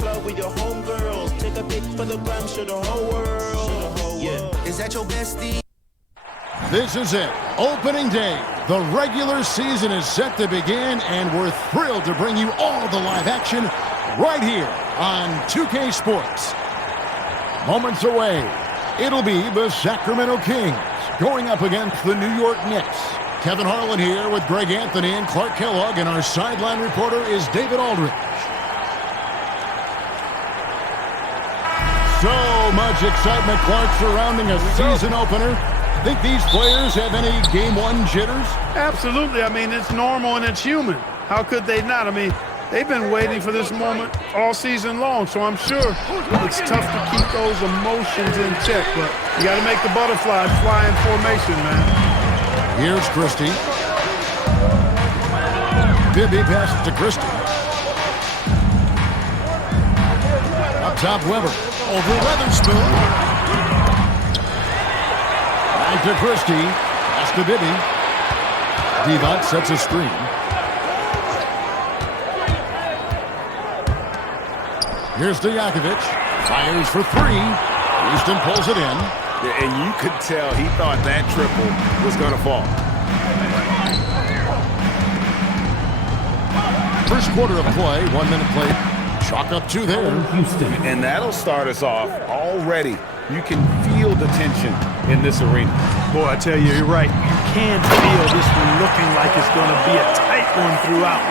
club with your homegirls. Take a pic for the gram, show the whole world. Yeah. Is that your bestie? This is it. Opening day. The regular season is set to begin, and we're thrilled to bring you all the live action right here on 2K Sports. Moments away, it'll be the Sacramento Kings going up against the New York Knicks. Kevin Harlan here with Greg Anthony and Clark Kellogg, and our sideline reporter is David Aldridge. So much excitement, Clark, surrounding a season opener. Think these players have any Game 1 jitters? Absolutely. I mean, it's normal and it's human. How could they not? I mean, they've been waiting for this moment all season long, so I'm sure it's tough to keep those emotions in check, but you got to make the butterflies fly in formation, man. Here's Christie. Bibby passes to Christie. Up top, Weber. Over Weatherspoon. Back to Christie. Pass to Bibby. Divac sets a screen. Here's Stojakovic. Fires for three. Houston pulls it in. And you could tell he thought that triple was going to fall. First quarter of play. 1 minute played. Chalk up two there. Houston. And that'll start us off already. You can feel the tension in this arena. Boy, I tell you, you're right. You can feel this one looking like it's going to be a tight one throughout.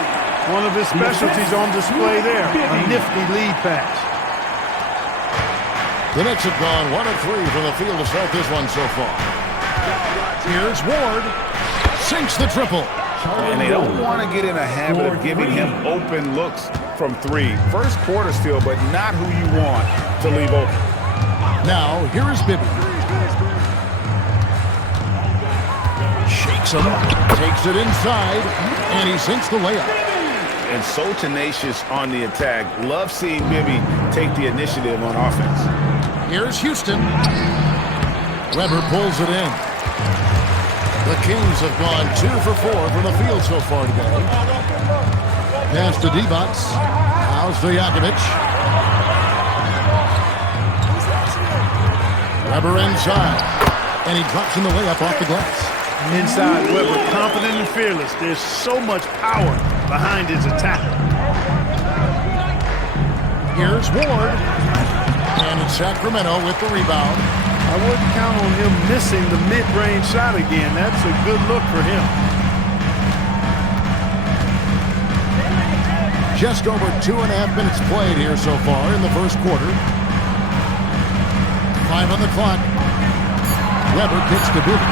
One of his specialties on display there, a nifty lead pass. The Knicks have gone 1 of 3 from the field to start this one so far. Here's Ward. Sinks the triple. And they don't want to get in a habit of giving him open looks from three. First quarter still, but not who you want to leave open. Now, here is Bibby. Shakes him, takes it inside, and he sinks the layup. And so tenacious on the attack. Love seeing Bibby take the initiative on offense. Here's Houston. Weber pulls it in. The Kings have gone 2 for 4 from the field so far today. Pass to Divac. Now Stojakovic. Weber inside. And he drops in the layup off the glass. Inside, Weber, confident and fearless. There's so much power behind his attack. Here's Ward. And it's Sacramento with the rebound. I wouldn't count on him missing the mid-range shot again. That's a good look for him. Just over 2.5 minutes played here so far in the first quarter. 5 on the clock. Weber kicks to Bibby.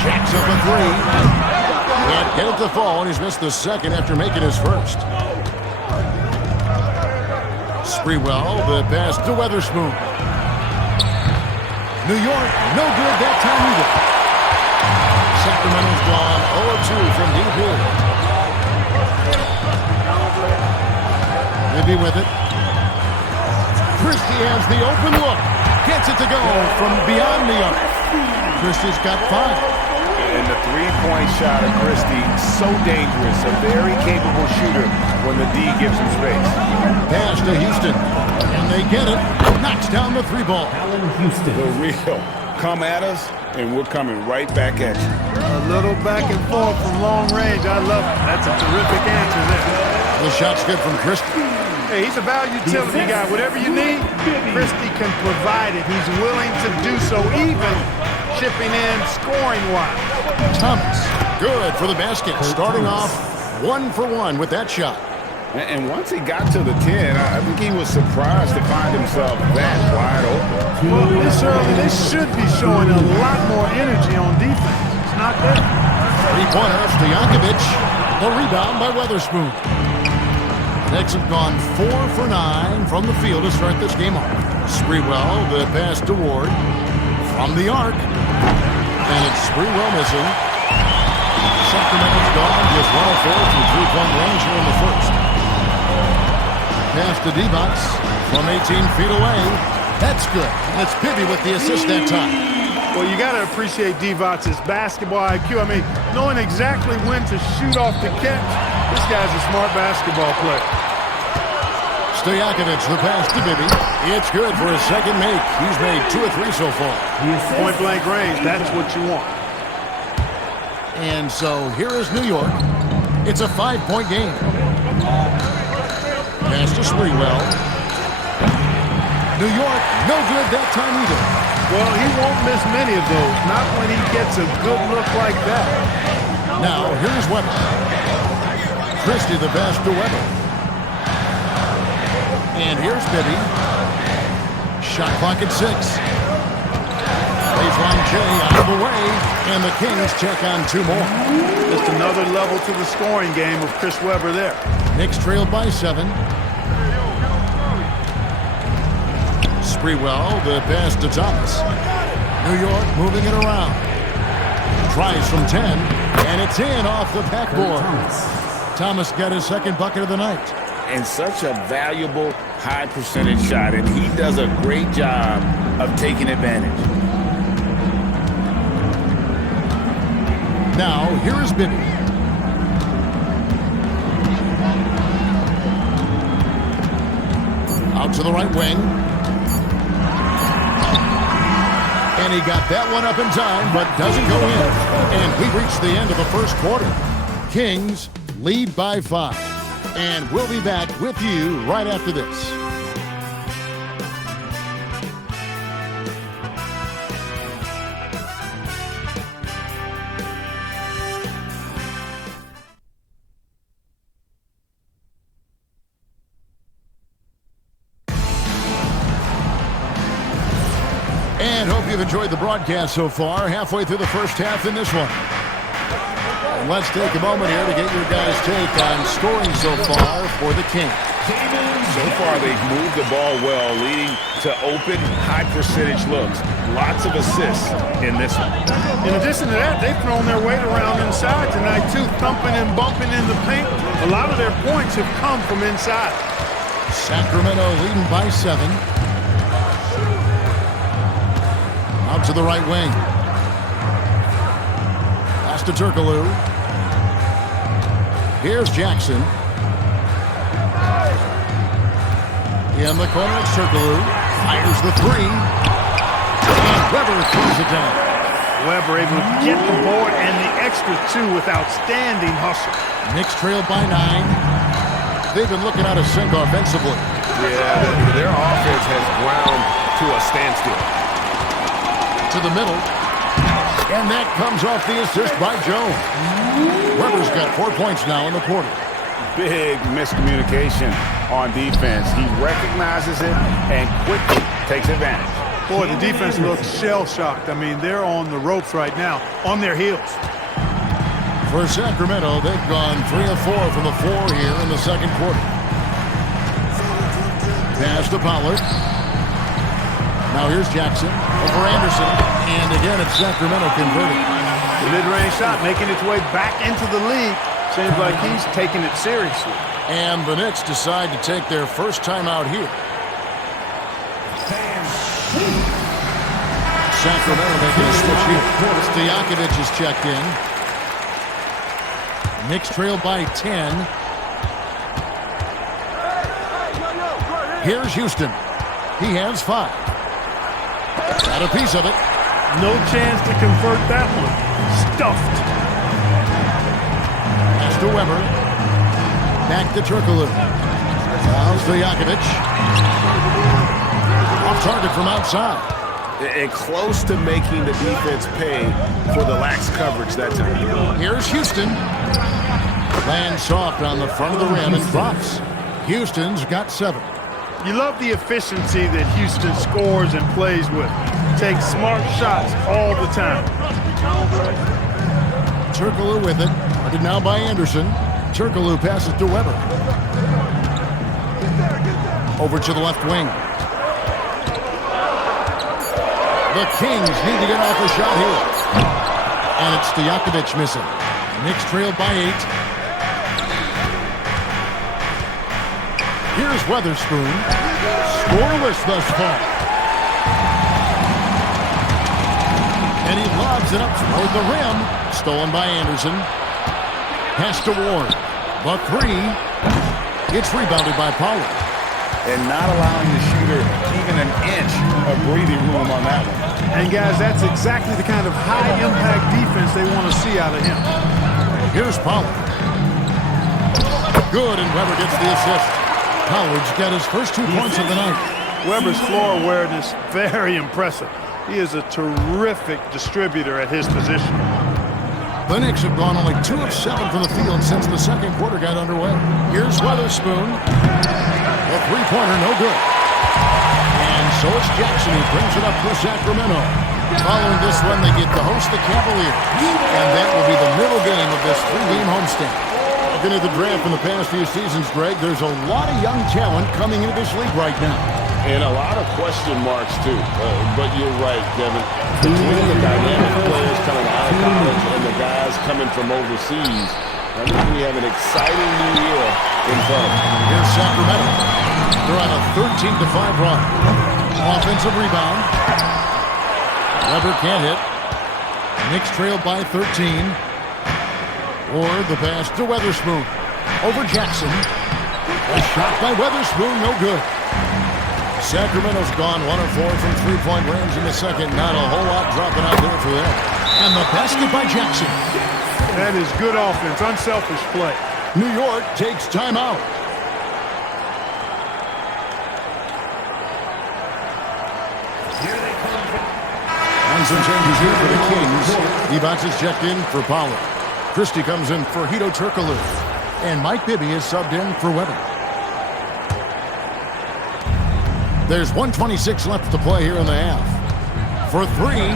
Jacks up a three. Can't get it to fall, and he's missed the second after making his first. Sprewell, the pass to Weatherspoon. New York, no good that time either. Sacramento's gone 0-2 from deep here. Bibby with it. Christie has the open look. Gets it to go from beyond the arc. Christie's got 5. And the three-point shot of Christie, so dangerous. A very capable shooter when the D gives him space. Pass to Houston. And they get it. Knocks down the three ball. Houston. The real. Come at us, and we're coming right back at you. A little back and forth from long range. I love it. That's a terrific answer there. The shot's good from Christie. Hey, he's a value utility guy. Whatever you need, Christie can provide it. He's willing to do so, even chipping in scoring-wise. Thomas, good for the basket. Starting off 1 for 1 with that shot. And once he got to the 10, I think he was surprised to find himself that wide open. Well, this early, they should be showing a lot more energy on defense. It's not there. Three-pointer, Stojakovic. The rebound by Weatherspoon. Knicks have gone 4 for 9 from the field to start this game off. Sprewell, the pass to Ward. From the arc. And it's Sprewell missing. Sacramento's gone just 1 of 4 from three-point range here in the first. Pass to Divac from 18 feet away. That's good. That's Bibby with the assist that time. Well, you got to appreciate Divac's basketball IQ. I mean, knowing exactly when to shoot off the catch. This guy's a smart basketball player. Stojakovic, the pass to Bibby. It's good for his second make. He's made 2 of 3 so far. Point-blank range, that's what you want. And so here is New York. It's a 5-point game. Pass to Sprewell. New York, no good that time either. Well, he won't miss many of those, not when he gets a good look like that. Now, here's Weber. Christie the pass to Weber. And here's Bibby. Shot clock at 6. Baseline J out of the way, and the Kings check on 2 more. Just another level to the scoring game of Chris Webber there. Knicks trailed by 7. Sprewell, the pass to Thomas. New York moving it around. Tries from 10, and it's in off the backboard. Thomas got his second bucket of the night. And such a valuable high percentage shot, and he does a great job of taking advantage. Now, here is Bibby. Out to the right wing. And he got that one up in time, but doesn't go in. And we reached the end of the first quarter. Kings lead by 5. And we'll be back with you right after this. And hope you've enjoyed the broadcast so far. Halfway through the first half in this one. And let's take a moment here to get your guys' take on scoring so far for the Kings. So far, they've moved the ball well, leading to open, high-percentage looks. Lots of assists in this one. In addition to that, they've thrown their weight around inside tonight, too, thumping and bumping in the paint. A lot of their points have come from inside. Sacramento leading by 7. Out to the right wing. Pass to Turkoglu. Here's Jackson. In the corner, it's Turkoglu. Fires the 3. And Weber throws it down. Weber able to get the board and the extra 2 with outstanding hustle. Knicks trailed by 9. They've been looking out of sync offensively. Yeah, their offense has ground to a standstill. To the middle. And that comes off the assist by Jones. Weber's got 4 points now in the quarter. Big miscommunication on defense. He recognizes it and quickly takes advantage. Boy, the defense looks shell-shocked. I mean, they're on the ropes right now, on their heels. For Sacramento, they've gone 3 of 4 from the floor here in the second quarter. Pass to Pollard. Now here's Jackson over Anderson. And again, it's Sacramento converting. The mid-range shot making its way back into the league. Seems like he's taking it seriously. And the Knicks decide to take their first time out here. Sacramento making a switch here. Stojakovic is checked in. Knicks trail by 10. Here's Houston. He has 5. Got a piece of it. No chance to convert that one. Stuffed. Pass to Weber. Back to Turkoglu. Now Stojakovic. Off target from outside. And close to making the defense pay for the lax coverage that time. Here's Houston. Lands soft on the front of the rim and drops. Houston's got 7. You love the efficiency that Houston scores and plays with. Takes smart shots all the time. Turkoglu with it. Guarded now by Anderson. Turkoglu passes to Weber. Over to the left wing. The Kings need to get off a shot here. And it's Stojakovic missing. Knicks trailed by 8. Here's Weatherspoon. Scoreless thus far. And he lobs it up toward the rim. Stolen by Anderson. Pass to Ward. The 3. It's rebounded by Pollard. and not allowing the shooter even an inch of breathing room on that one. And, guys, that's exactly the kind of high-impact defense they want to see out of him. Here's Pollard. Good, and Weber gets the assist. Pollard's got his first 2 points of the night. Weber's floor awareness, very impressive. He is a terrific distributor at his position. The Knicks have gone only 2 of 7 from the field since the second quarter got underway. Here's Weatherspoon. A three-pointer, no good. And so it's Jackson who brings it up for Sacramento. Following this one, they get to host the Cavaliers. And that will be the middle game of this 3-game homestand. Looking at the draft in the past few seasons, Greg, there's a lot of young talent coming into this league right now. And a lot of question marks, too. But you're right, Kevin. Between the dynamic players coming out of college and the guys coming from overseas, I think we have an exciting new year in front of us. Here's Sacramento. They're on a 13-5 run. Offensive rebound. Weber can't hit. Knicks trailed by 13. Or the pass to Weatherspoon. Over Jackson. A shot by Weatherspoon, no good. Sacramento's gone 1 of 4 from three-point range in the second. Not a whole lot dropping out there for them. And the basket by Jackson. That is good offense, unselfish play. New York takes timeout. And some changes here for the Kings. Evans is checked in for Pollard. Christie comes in for Hedo Turkoglu. And Mike Bibby is subbed in for Weber. There's 1:26 left to play here in the half. For 3,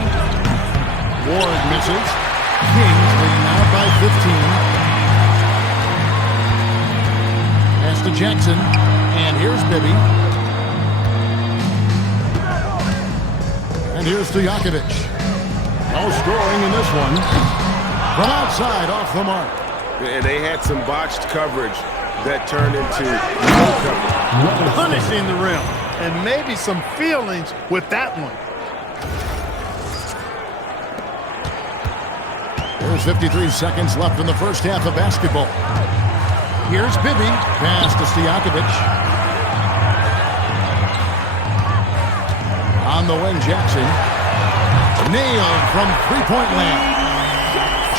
Ward misses. Kings leading now by 15. Pass to Jackson. And here's Bibby. And here's Stojakovic. No scoring in this one. From outside, off the mark. And they had some botched coverage that turned into no coverage. Punishing the rim. And maybe some feelings with that one. There's 53 seconds left in the first half of basketball. Here's Bibby. Pass to Stojakovic. On the wing, Jackson. Nailed from three-point land.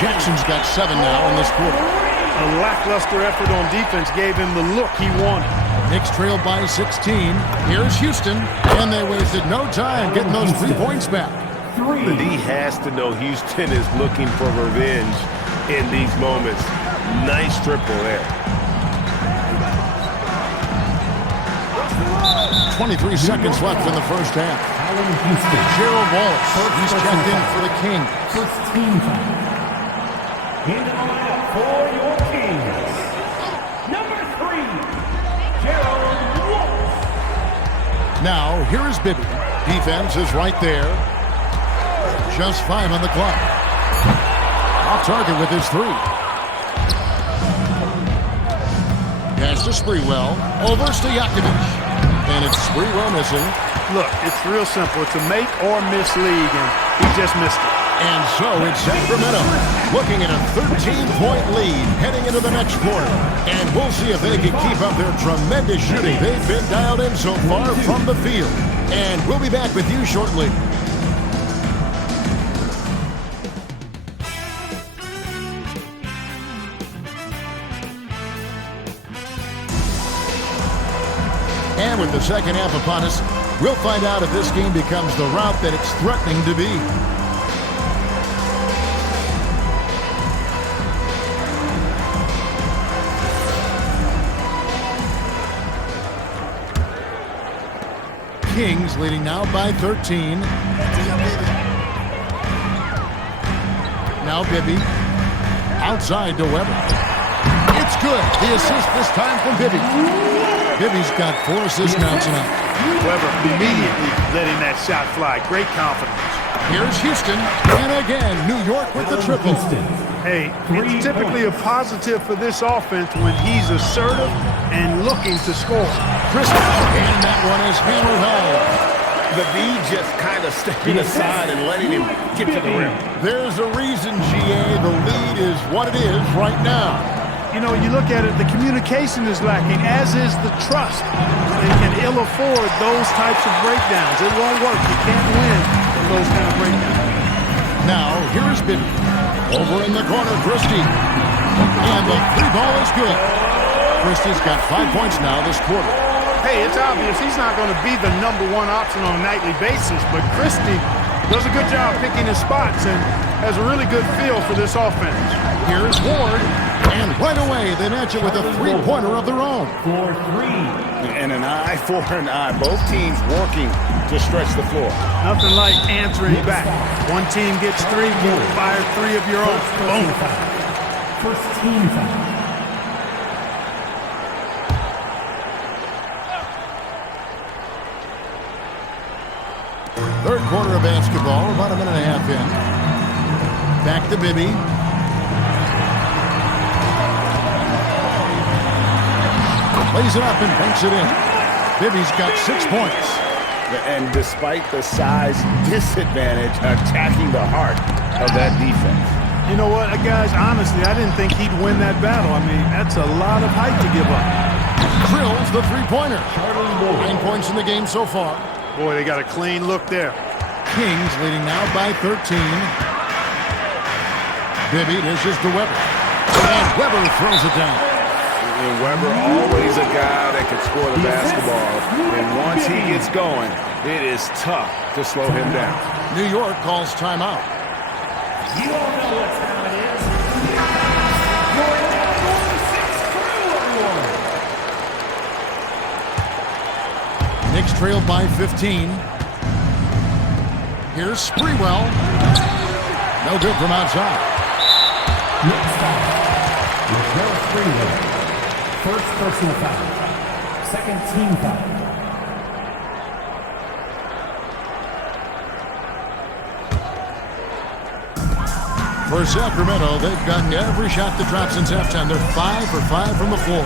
Jackson's got 7 now in this quarter. A lackluster effort on defense gave him the look he wanted. Knicks trailed by 16. Here's Houston. And they wasted no time getting those 3 points back. The D has to know Houston is looking for revenge in these moments. Nice triple there. 23 seconds left in the first half. Gerald Wallace. He's checked in for the Kings. First team time. Into the lineup for your Kings. Number 3, Gerald Wallace. Now, here is Bibby. Defense is right there. Just 5 on the clock. Off target with his 3. Pass to Sprewell. Over Stojakovic. And it's Sprewell missing. Look, it's real simple. It's a make or miss league, and he just missed it. And so it's Sacramento looking at a 13-point lead heading into the next quarter. And we'll see if they can keep up their tremendous shooting. They've been dialed in so far from the field. And we'll be back with you shortly. And with the second half upon us, we'll find out if this game becomes the route that it's threatening to be. Kings leading now by 13. Now Bibby. Outside to Weber. It's good. The assist this time from Bibby. Bibby's got 4 assists now tonight. Weber immediately letting that shot fly. Great confidence. Here's Houston. And again, New York with the triple. Hey, it's typically a positive for this offense when he's assertive and looking to score. Christie. And that one is hammered home. The D just kind of stepping aside and letting him get to the rim. There's a reason, GA. The lead is what it is right now. You know, you look at it, the communication is lacking, as is the trust. And ill afford those types of breakdowns. It won't work. You can't win from those kind of breakdowns. Now, here is Bibby. Over in the corner, Christie. And the three ball is good. Christie's got 5 points now this quarter. Hey, it's obvious he's not going to be the #1 option on a nightly basis, but Christie does a good job picking his spots and has a really good feel for this offense. Here's Ward. And right away, they match it with a three-pointer of their own. For 3. And an eye for an eye. Both teams working to stretch the floor. Nothing like answering back. One team gets 3, you fire 3 of your own. Boom. First team foul. Third quarter of basketball, about a minute and a half in. Back to Bibby. Lays it up and banks it in. Bibby's got 6 points. And despite the size disadvantage, attacking the heart of that defense. You know what, guys, honestly, I didn't think he'd win that battle. I mean, that's a lot of height to give up. Drills the three-pointer. 9 points in the game so far. Boy, they got a clean look there. Kings leading now by 13. Bibby dishes to Weber. And Weber throws it down. And Weber always a guy that can score the basketball. And once he gets going, it is tough to slow him down. New York calls timeout. You all know what time it is. You're now going 6 through, everyone. Knicks trailed by 15. Here's Sprewell. No good from outside. Knicks foul. Joe Sprewell. First personal foul. Second team foul. For Sacramento, they've gotten every shot that dropped since halftime. They're 5 for 5 from the floor.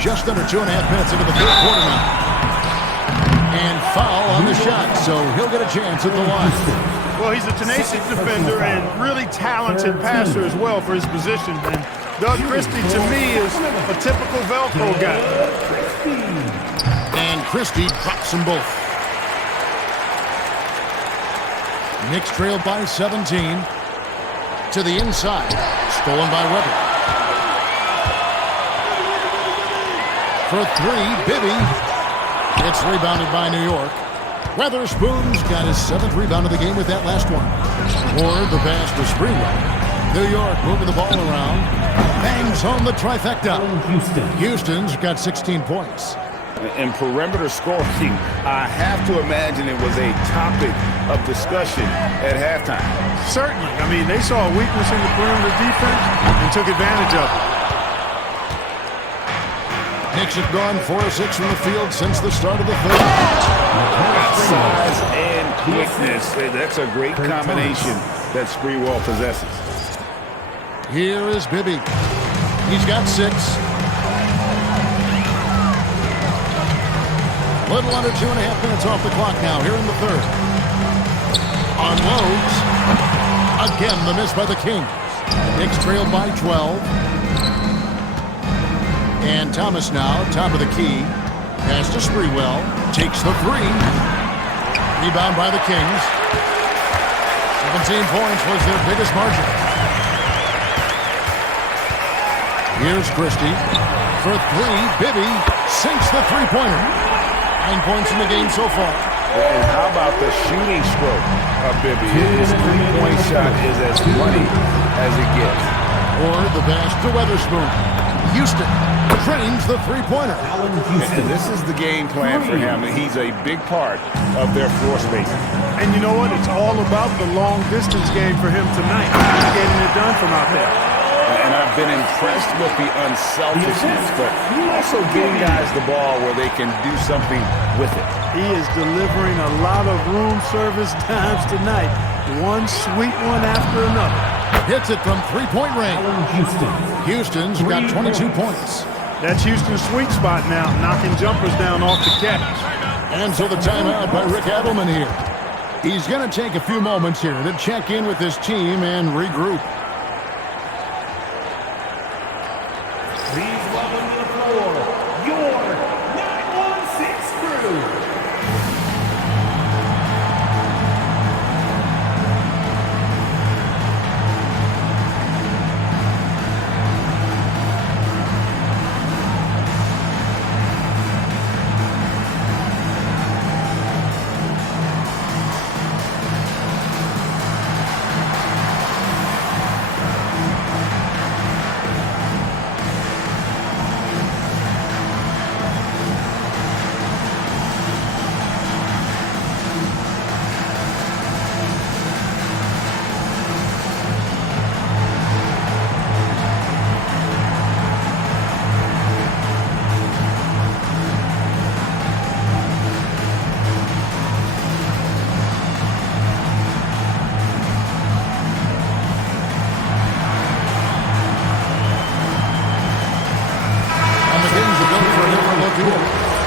Just under 2.5 minutes into the third quarter now. And foul on the shot, so he'll get a chance at the line. Well, he's a tenacious defender and really talented passer as well for his position. And Doug Christie, to me, is a typical Velcro guy. And Christie drops them both. Knicks trailed by 17. To the inside. Stolen by Weber. For 3, Bibby. It's rebounded by New York. Weatherspoon's got his 7th rebound of the game with that last one. Ward the pass to Sprewell. New York moving the ball around. Bangs home the trifecta. Houston's got 16 points. In perimeter scoring, I have to imagine it was a topic of discussion at halftime. Certainly. I mean, they saw a weakness in the perimeter defense and took advantage of it. Knicks have gone 4 of 6 from the field since the start of the third. Size and quickness. That's a great combination that Sprewell possesses. Here is Bibby. He's got 6. Little under 2.5 minutes off the clock now here in the third. Unloads. Again, the miss by the Kings. Knicks trailed by 12. And Thomas now, top of the key. Pass to Sprewell. Takes the 3. Rebound by the Kings. 17 points was their biggest margin. Here's Christie. For 3, Bibby sinks the three-pointer. 9 points in the game so far. And how about the shooting stroke of Bibby? His three-point shot is as money as it gets. Or the pass to Weatherspoon. Houston trains the three-pointer. And this is the game plan for him. He's a big part of their floor spacing. And you know what? It's all about the long-distance game for him tonight. He's getting it done from out there. And I've been impressed with the unselfishness, but also getting guys the ball where they can do something with it. He is delivering a lot of room service times tonight. One sweet one after another. Hits it from three-point range. Houston's got 22 points. That's Houston's sweet spot now, knocking jumpers down off the catch. And so the timeout by Rick Adelman here. He's going to take a few moments here to check in with his team and regroup. Please welcome to the floor your 916 crew.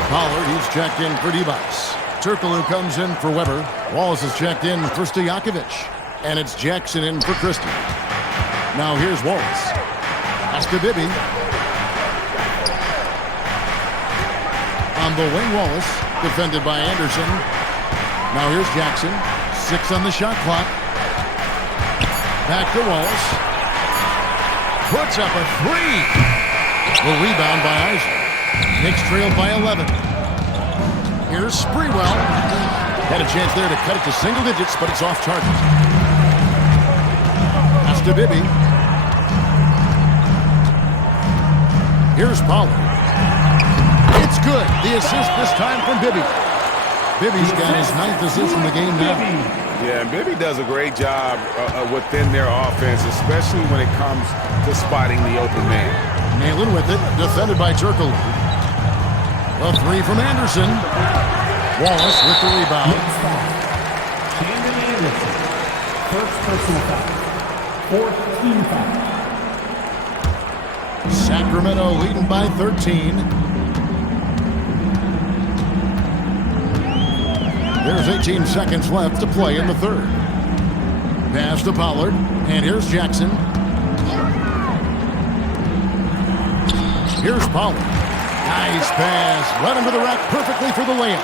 Pollard, he's checked in for Device. Turkoglu comes in for Weber. Wallace is checked in for Stojakovic. And it's Jackson in for Christie. Now here's Wallace. Pass to Bibby. On the wing, Wallace, defended by Anderson. Now here's Jackson. 6 on the shot clock. Back to Wallace. Puts up a 3. The rebound by Isaac. Knicks trailed by 11. Here's Sprewell. Had a chance there to cut it to single digits, but it's off target. Pass to Bibby. Here's Pollard. It's good. The assist this time from Bibby. Bibby's got his 9th assist in the game now. Yeah, and Bibby does a great job within their offense, especially when it comes to spotting the open man. Nailing with it, defended by Turkoglu. A 3 from Anderson. Wallace with the rebound. Camden Anderson, first personal foul. 4th team foul. Sacramento leading by 13. There's 18 seconds left to play in the third. Pass to Pollard, and here's Jackson. Here's Pollard. Nice pass. Led him to the rack perfectly for the layup.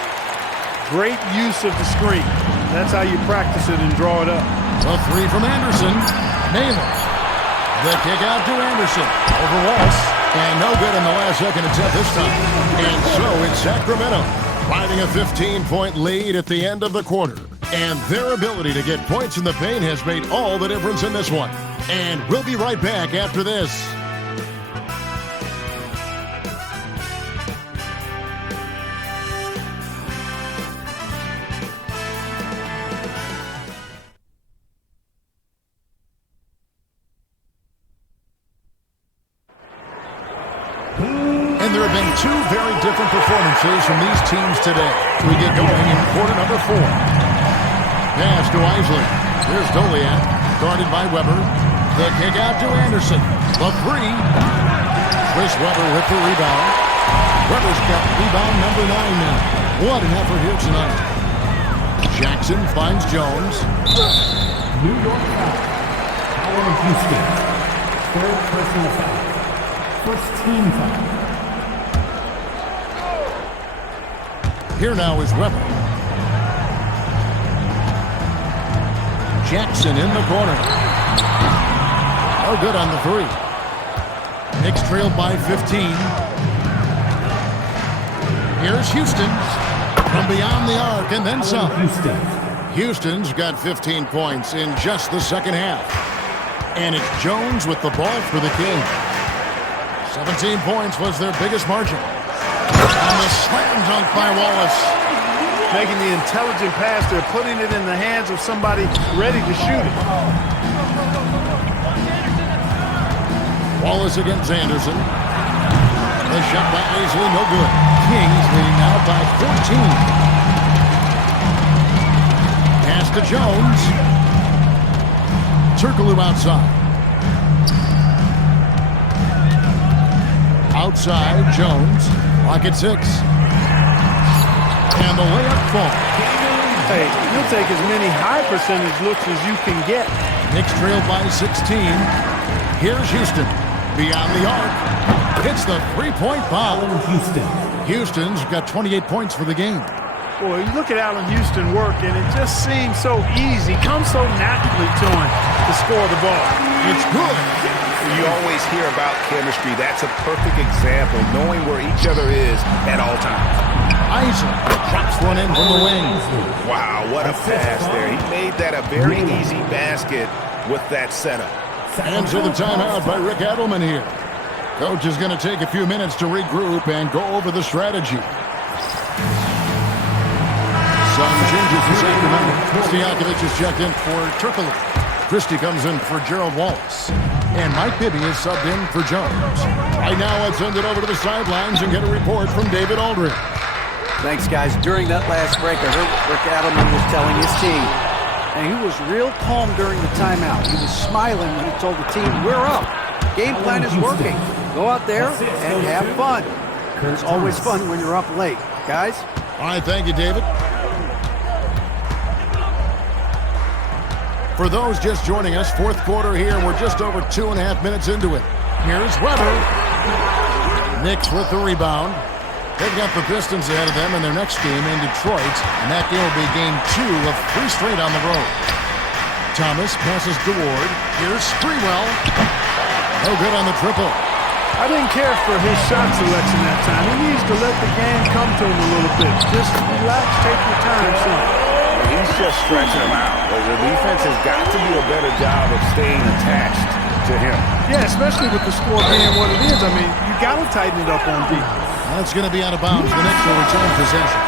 Great use of the screen. That's how you practice it and draw it up. A 3 from Anderson. Naylor. The kick out to Anderson. Over Wallace. And no good in the last second attempt this time. And so it's Sacramento riding a 15-point lead at the end of the quarter. And their ability to get points in the paint has made all the difference in this one. And we'll be right back after this. And there have been 2 very different performances from these teams today. We get going in quarter number 4. Pass to Isley. Here's Doliak, guarded by Weber. The kick out to Anderson. The 3. Chris Weber with the rebound. Weber's got rebound number 9 now. What an effort here tonight. Jackson finds Jones. New York foul. Howard Houston, 3rd personal foul. 1st team foul. Here now is Weber. Jackson in the corner. No good on the 3. Knicks trailed by 15. Here's Houston from beyond the arc and then some. Houston's got 15 points in just the second half. And it's Jones with the ball for the Kings. 17 points was their biggest margin. And the slam dunk by Wallace. Making the intelligent pass. They're putting it in the hands of somebody ready to shoot it. Wallace against Anderson. The shot by Isley, no good. Kings leading now by 14. Pass to Jones. Turkoglu outside. Outside, Jones. Lock at 6. And the layup falls. Hey, you'll take as many high percentage looks as you can get. Knicks trailed by 16. Here's Houston. Beyond the arc. hits the three-point bomb. Houston. Houston's got 28 points for the game. Boy, you look at Allen Houston work, and it just seems so easy. Comes so naturally to him to score the ball. It's good. You always hear about chemistry. That's a perfect example, knowing where each other is at all times. Isaac drops one in from the wing. Wow, what a pass there. He made that a very easy basket with that setup. And so the timeout by Rick Edelman here. Coach is going to take a few minutes to regroup and go over the strategy. Some changes for Sacramento. Stojakovic is checked in for Turkoglu. Christie comes in for Gerald Wallace. And Mike Bibby is subbed in for Jones. Right now, let's send it over to the sidelines and get a report from David Aldridge. Thanks, guys. During that last break, I heard Rick Edelman was telling his team, and he was real calm during the timeout. He was smiling when he told the team, we're up. Game plan is working. Go out there and have fun. It's always fun when you're up late. Guys? All right, thank you, David. For those just joining us, fourth quarter here. We're just over 2.5 minutes into it. Here's Weber. Knicks with the rebound. They've got the Pistons ahead of them in their next game in Detroit, and that game will be game 2 of 3 straight on the road. Thomas passes to Ward. Here's Sprewell. No good on the triple. I didn't care for his shot selection that time. He needs to let the game come to him a little bit. Just relax, take your time, son. He's just stretching him out. The defense has got to do a better job of staying attached to him. Yeah, especially with the score being what it is. I mean, you got to tighten it up on defense. That's going to be out of bounds. The Knicks will return possession.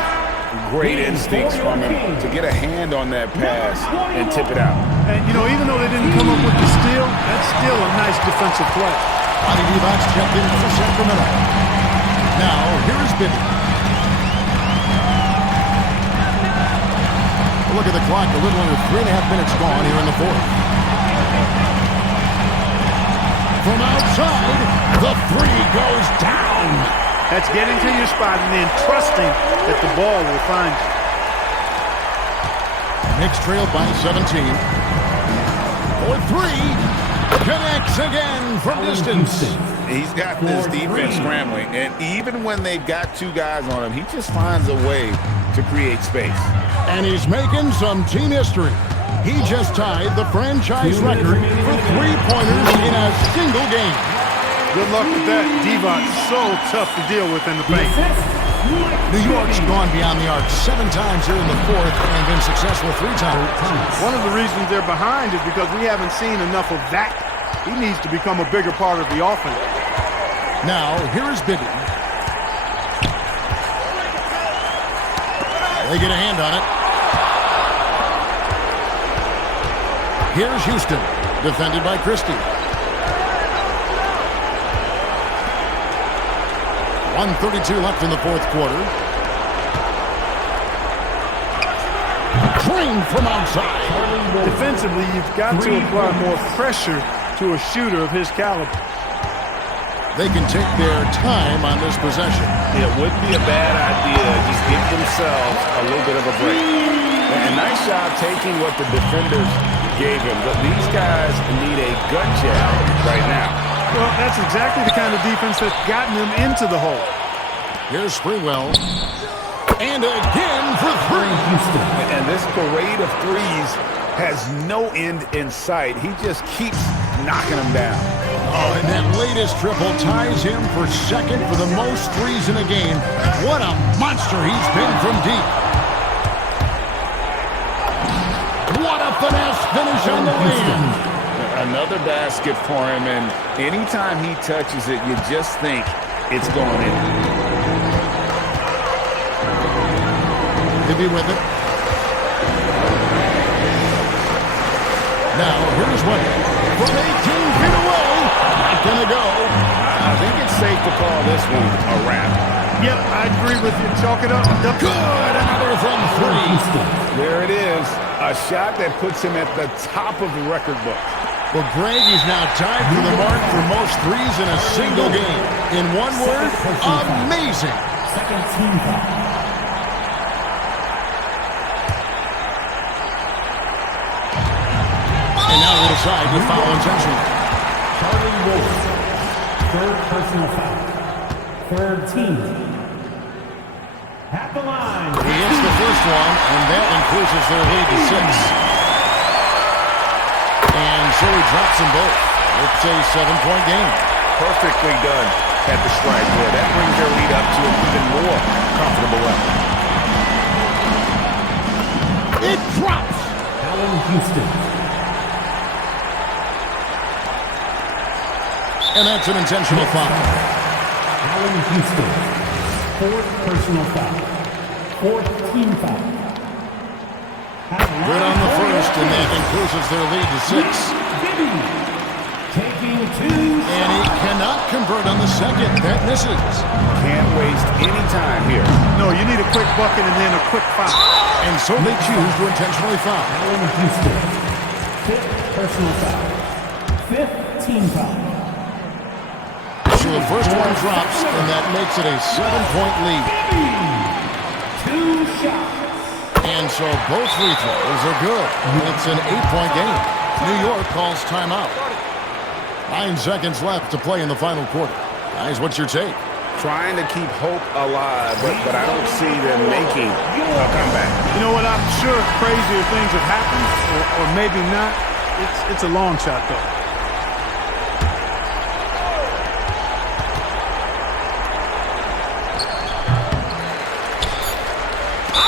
Great instincts from him to get a hand on that pass and tip it out. And, you know, even though they didn't come up with the steal, that's still a nice defensive play. Lonnie Divac checked in for Sacramento. Now, here's Bibby. Look at the clock. A little under 3.5 minutes gone here in the fourth. From outside, the three goes down. That's getting to your spot and then trusting that the ball will find you. Knicks trailed by 17. For 3. Connects again from distance. He's got this defense scrambling, and even when they've got 2 guys on him, he just finds a way to create space. And he's making some team history. He just tied the franchise record for 3-pointers in a single game. Good luck with that. Divac's so tough to deal with in the paint. New York's gone beyond the arc 7 times here in the fourth and been successful 3 times. One of the reasons they're behind is because we haven't seen enough of that. He needs to become a bigger part of the offense. Now, here is Bibby. They get a hand on it. Here's Houston, defended by Christie. 1:32 left in the fourth quarter. Clean from outside. Defensively, you've got to apply more pressure to a shooter of his caliber. They can take their time on this possession. It wouldn't be a bad idea. Just give themselves a little bit of a break. And nice job taking what the defenders gave him. But these guys need a gut check right now. Well, that's exactly the kind of defense that's gotten them into the hole. Here's Sprewell. And again for 3. And this parade of threes has no end in sight. He just keeps knocking them down. Oh, and that latest triple ties him for second for the most threes in a game. What a monster he's been from deep. What a finesse finish on the lay-in. Another basket for him, and anytime he touches it, you just think it's going in. He'll be with it. Now, here's one. From 18 feet away. Not gonna go. I think it's safe to call this one a wrap. Yep, I agree with you. Chalk it up. Good. Another from 3. There it is. A shot that puts him at the top of the record book. Well, Greg is now tied for the mark for most threes in a single game. In one word, amazing. Second team foul. And now we'll decide to foul intentionally. Charlie Wilson, third personal foul. third team. At the line. He hits the first one, and that increases their lead to 6. And so he drops them both. It's a 7-point game. Perfectly done at the strike there. That brings their lead up to an even more comfortable level. It drops. Allen Houston. And that's an intentional foul. Allen Houston. 4th personal foul. 4th team foul. Good on the first, and that increases their lead to 6. Taking 2 And he cannot convert on the second. That misses. Can't waste any time here. No, you need a quick bucket and then a quick foul. And so they choose to intentionally foul. Allen Houston. 5th personal foul. 5th team foul. So the first one drops, and that makes it a 7-point lead. 2 shots. And so both free throws are good. It's an 8-point game. New York calls timeout. 9 seconds left to play in the final quarter. Guys, what's your take? Trying to keep hope alive, but I don't see them making a comeback. You know what? I'm sure crazier things have happened, or maybe not. It's a long shot, though.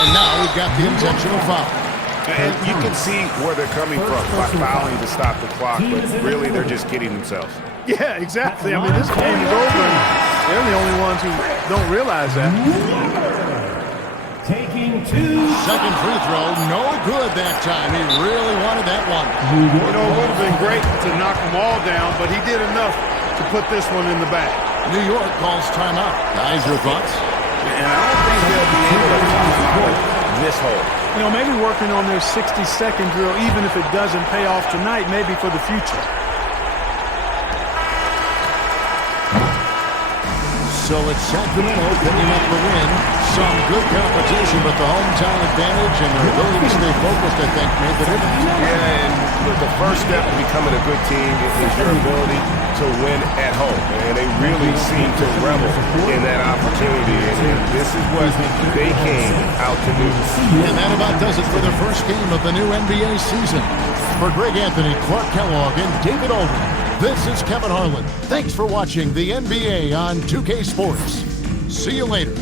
And now we've got the intentional foul. And you can see where they're coming from by fouling to stop the clock, but really they're just kidding themselves. Yeah, exactly. I mean, this game is over, and they're the only ones who don't realize that. Taking 2 Second free throw, no good that time. He really wanted that one. You know, it would have been great to knock them all down, but he did enough to put this one in the bag. New York calls timeout. Guys, your thoughts? And I don't think they'll be able to come out of this hole. You know, maybe working on their 60-second drill, even if it doesn't pay off tonight, maybe for the future. So it's Sacramento picking up the win. Some good competition, but the hometown advantage and their ability to stay focused, I think, made the difference. Yeah, and the first step to becoming a good team is your ability to win at home. And they really seem to revel in that opportunity. And this is what they came out to do. And that about does it for the first game of the new NBA season. For Greg Anthony, Clark Kellogg, and David Aldridge, this is Kevin Harlan. Thanks for watching the NBA on 2K Sports. See you later.